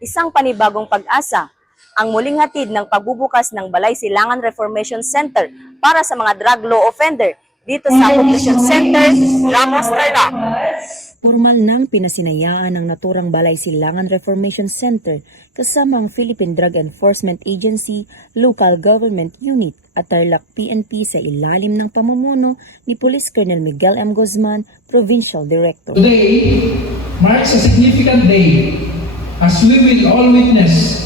isang panibagong pag-asa ang muling hatid ng pagbubukas ng Balay Silangan Reformation Center para sa mga drug law offender dito sa Poblacion Center, Ramos, Tarlac. Formal nang pinasinayaan ng naturang Balay Silangan Reformation Center kasama ang Philippine Drug Enforcement Agency, Local Government Unit at Tarlac PNP sa ilalim ng pamumuno ni Police Colonel Miguel M. Guzman, Provincial Director. Today marks a significant day as we will all witness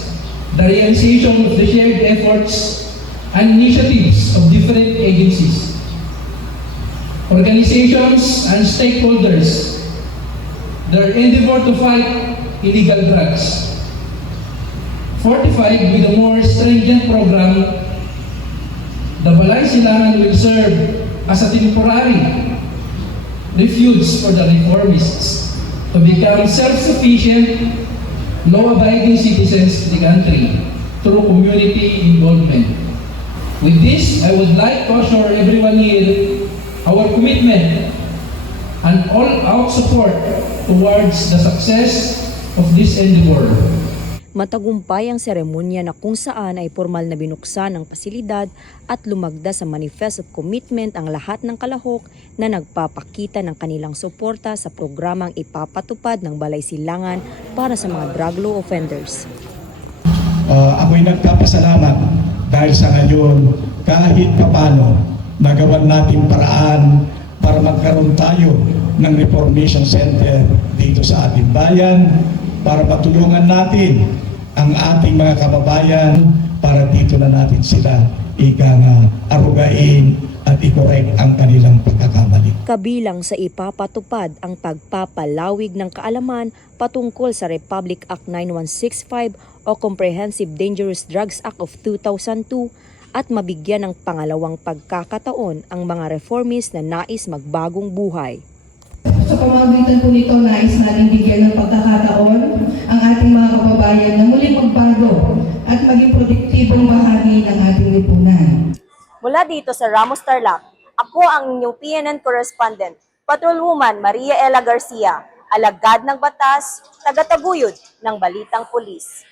the realization of the shared efforts and initiatives of different agencies, organizations, and stakeholders. Their endeavor to fight illegal drugs, fortified with a more stringent program, the Balay Silangan will serve as a temporary refuge for the reformists to become self-sufficient, law-abiding citizens of the country through community involvement. With this, I would like to assure everyone here our commitment and all-out support towards the success of this endeavor. Matagumpay ang seremonya na kung saan ay formal na binuksan ang pasilidad at lumagda sa Manifest of Commitment ang lahat ng kalahok na nagpapakita ng kanilang suporta sa programang ipapatupad ng Balay Silangan para sa mga drug law offenders. Ako'y nagpapasalamat dahil sa ngayon kahit papano nagawan natin paraan para magkaroon tayo ng Reformation Center dito sa ating bayan para patulungan natin ang ating mga kababayan para dito na natin sila arugain at i-correct ang kanilang pagkakamali. Kabilang sa ipapatupad ang pagpapalawig ng kaalaman patungkol sa Republic Act 9165 o Comprehensive Dangerous Drugs Act of 2002 at mabigyan ng pangalawang pagkakataon ang mga reformist na nais magbagong buhay. Sa pamamagitan po nito, nais natin bigyan ng pagkakataon ang ating mga kababayan na muling magbago at maging produktibong bahagi ng ating lipunan. Mula dito sa Ramos, Tarlac, ako ang inyong PNN correspondent, Patrolwoman Maria Ella Garcia, alagad ng batas, tagataguyod ng Balitang Pulis.